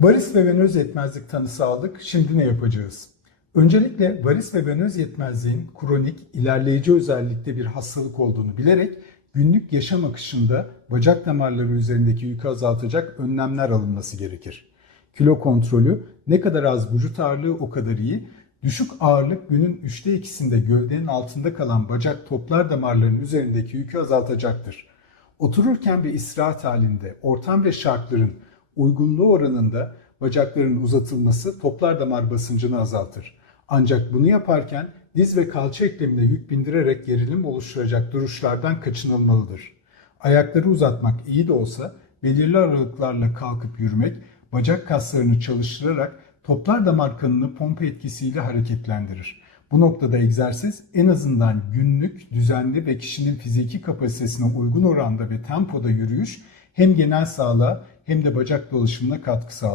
Varis ve venöz yetmezlik tanısı aldık. Şimdi ne yapacağız? Öncelikle varis ve venöz yetmezliğin kronik, ilerleyici özellikte bir hastalık olduğunu bilerek günlük yaşam akışında bacak damarları üzerindeki yükü azaltacak önlemler alınması gerekir. Kilo kontrolü ne kadar az vücut ağırlığı o kadar iyi. Düşük ağırlık günün üçte ikisinde gövdenin altında kalan bacak toplar damarlarının üzerindeki yükü azaltacaktır. Otururken bir istirahat halinde ortam ve şartların uygunluğu oranında bacakların uzatılması toplar damar basıncını azaltır. Ancak bunu yaparken diz ve kalça eklemine yük bindirerek gerilim oluşturacak duruşlardan kaçınılmalıdır. Ayakları uzatmak iyi de olsa belirli aralıklarla kalkıp yürümek, bacak kaslarını çalıştırarak toplar damar kanını pompa etkisiyle hareketlendirir. Bu noktada egzersiz en azından günlük, düzenli ve kişinin fiziki kapasitesine uygun oranda ve tempoda yürüyüş hem genel sağlığa hem de bacak dolaşımına katkı sağlar.